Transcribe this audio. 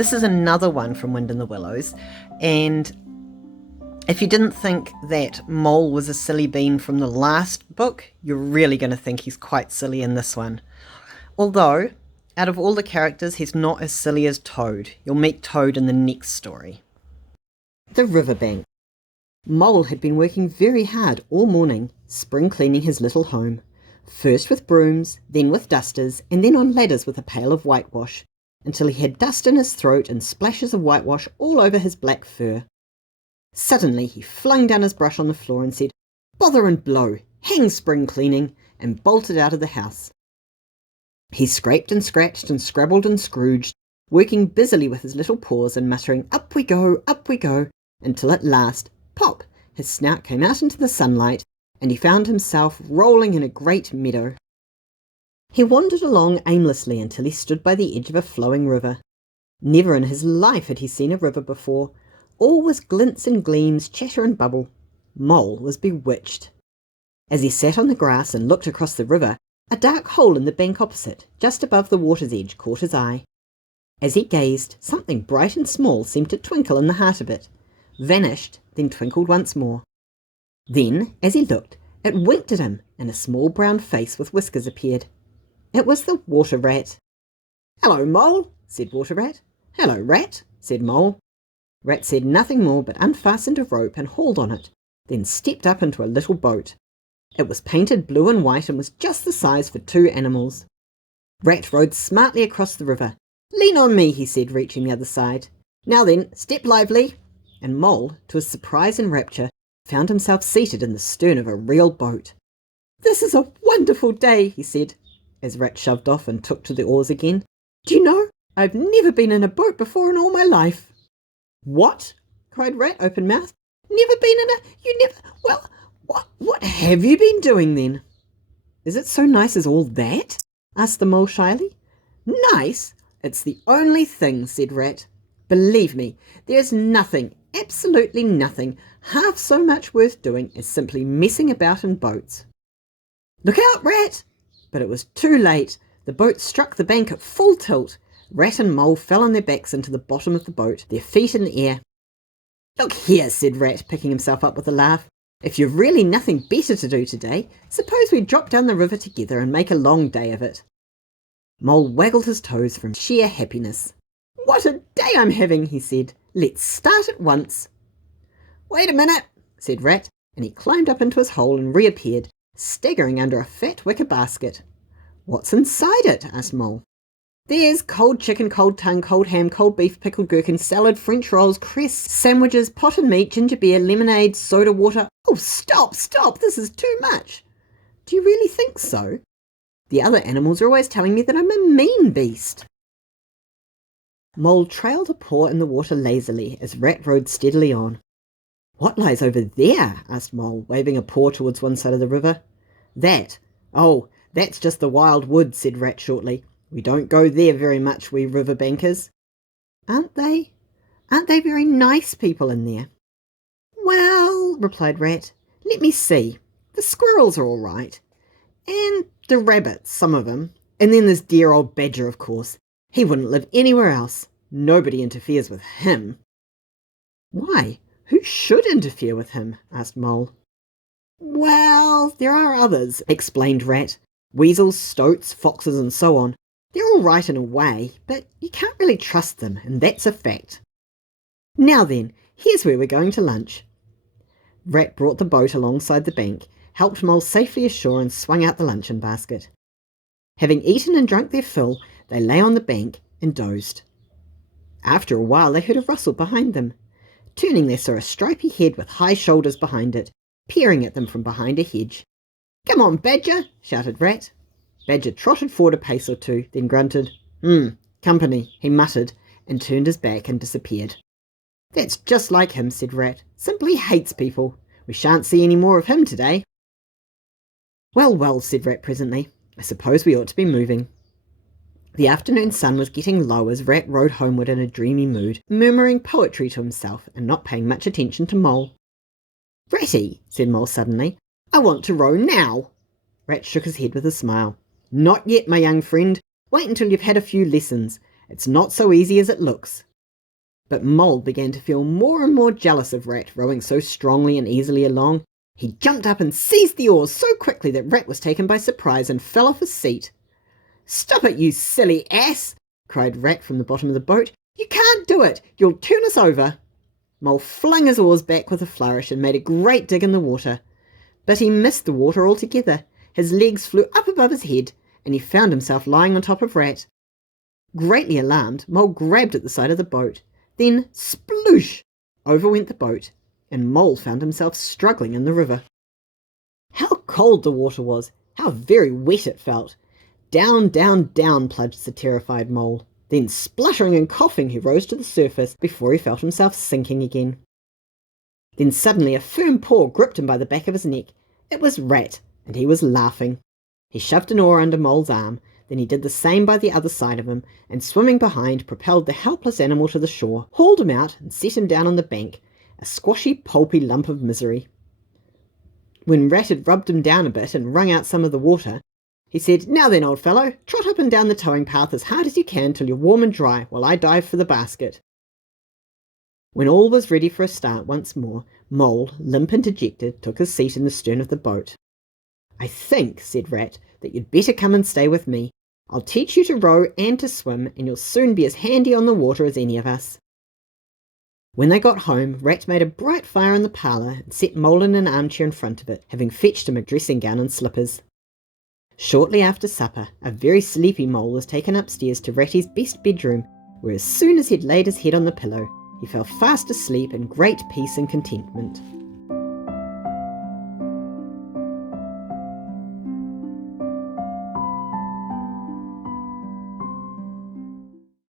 This is another one from Wind in the Willows, and if you didn't think that Mole was a silly bean from the last book, you're really going to think he's quite silly in this one. Although, out of all the characters, he's not as silly as Toad. You'll meet Toad in the next story. The riverbank. Mole had been working very hard all morning, spring cleaning his little home. First with brooms, then with dusters, and then on ladders with a pail of whitewash, until he had dust in his throat and splashes of whitewash all over his black fur. Suddenly he flung down his brush on the floor and said, "Bother and blow, hang spring cleaning," and bolted out of the house. He scraped and scratched and scrabbled and scrooged, working busily with his little paws and muttering, up we go, until at last, pop, his snout came out into the sunlight, and he found himself rolling in a great meadow. He wandered along aimlessly until he stood by the edge of a flowing river. Never in his life had he seen a river before. All was glints and gleams, chatter and bubble. Mole was bewitched. As he sat on the grass and looked across the river, a dark hole in the bank opposite, just above the water's edge, caught his eye. As he gazed, something bright and small seemed to twinkle in the heart of it, vanished, then twinkled once more. Then, as he looked, it winked at him, and a small brown face with whiskers appeared. It was the Water Rat. "Hello, Mole," said Water Rat. "Hello, Rat," said Mole. Rat said nothing more but unfastened a rope and hauled on it, then stepped up into a little boat. It was painted blue and white and was just the size for two animals. Rat rowed smartly across the river. "Lean on me," he said, reaching the other side. "Now then, step lively." And Mole, to his surprise and rapture, found himself seated in the stern of a real boat. "This is a wonderful day," he said, as Rat shoved off and took to the oars again. "Do you know, I've never been in a boat before in all my life." "What?" cried Rat, open-mouthed. "Never been in a... You never... Well, what have you been doing then?" "Is it so nice as all that?" asked the Mole shyly. "Nice? It's the only thing," said Rat. "Believe me, there's nothing, absolutely nothing, half so much worth doing as simply messing about in boats." "Look out, Rat!" But it was too late. The boat struck the bank at full tilt. Rat and Mole fell on their backs into the bottom of the boat, their feet in the air. "Look here," said Rat, picking himself up with a laugh. "If you've really nothing better to do today, suppose we drop down the river together and make a long day of it." Mole waggled his toes from sheer happiness. "What a day I'm having," he said. "Let's start at once." "Wait a minute," said Rat, and he climbed up into his hole and reappeared, staggering under a fat wicker basket. "What's inside it?" asked Mole. "There's cold chicken, cold tongue, cold ham, cold beef, pickled gherkin, salad, French rolls, cress, sandwiches, potted meat, ginger beer, lemonade, soda water." "Oh, stop, this is too much." "Do you really think so? The other animals are always telling me that I'm a mean beast." Mole trailed a paw in the water lazily as Rat rowed steadily on. "What lies over there?" asked Mole, waving a paw towards one side of the river. "That? Oh, that's just the wild wood," said Rat shortly. "We don't go there very much, we river bankers." Aren't they very nice people in there?" "Well," replied Rat, "let me see. The squirrels are all right. And the rabbits, some of them. And then this dear old badger, of course. He wouldn't live anywhere else. Nobody interferes with him." "Why? Who should interfere with him?" asked Mole. "Well, there are others," explained Rat. "Weasels, stoats, foxes, and so on. They're all right in a way, but you can't really trust them, and that's a fact. Now then, here's where we're going to lunch." Rat brought the boat alongside the bank, helped Mole safely ashore, and swung out the luncheon basket. Having eaten and drunk their fill, they lay on the bank and dozed. After a while they heard a rustle behind them. Turning, they saw a stripy head with high shoulders behind it, peering at them from behind a hedge. "Come on, Badger," shouted Rat. Badger trotted forward a pace or two, then grunted. Company," he muttered, and turned his back and disappeared. "That's just like him," said Rat. "Simply hates people. We shan't see any more of him today." Well, said Rat presently. "I suppose we ought to be moving." The afternoon sun was getting low as Rat rode homeward in a dreamy mood, murmuring poetry to himself and not paying much attention to Mole. "Ratty," said Mole suddenly, "I want to row now." Rat shook his head with a smile. "Not yet, my young friend. Wait until you've had a few lessons. It's not so easy as it looks. But Mole began to feel more and more jealous of Rat rowing so strongly and easily along. He jumped up and seized the oars so quickly that Rat was taken by surprise and fell off his seat. "Stop it, you silly ass!" cried Rat from the bottom of the boat. "You can't do it! You'll turn us over!" Mole flung his oars back with a flourish and made a great dig in the water. But he missed the water altogether. His legs flew up above his head, and he found himself lying on top of Rat. Greatly alarmed, Mole grabbed at the side of the boat. Then, sploosh! Over went the boat, and Mole found himself struggling in the river. How cold the water was! How very wet it felt! Down, down, down plunged the terrified Mole. Then, spluttering and coughing, he rose to the surface before he felt himself sinking again. Then suddenly a firm paw gripped him by the back of his neck. It was Rat, and he was laughing. He shoved an oar under Mole's arm, then he did the same by the other side of him, and swimming behind, propelled the helpless animal to the shore, hauled him out, and set him down on the bank, a squashy, pulpy lump of misery. When Rat had rubbed him down a bit and wrung out some of the water, he said, "Now then, old fellow, trot up and down the towing path as hard as you can till you're warm and dry, while I dive for the basket." When all was ready for a start once more, Mole, limp and dejected, took his seat in the stern of the boat. "I think," said Rat, "that you'd better come and stay with me. I'll teach you to row and to swim, and you'll soon be as handy on the water as any of us." When they got home, Rat made a bright fire in the parlour and set Mole in an armchair in front of it, having fetched him a dressing gown and slippers. Shortly after supper, a very sleepy Mole was taken upstairs to Ratty's best bedroom, where as soon as he'd laid his head on the pillow, he fell fast asleep in great peace and contentment.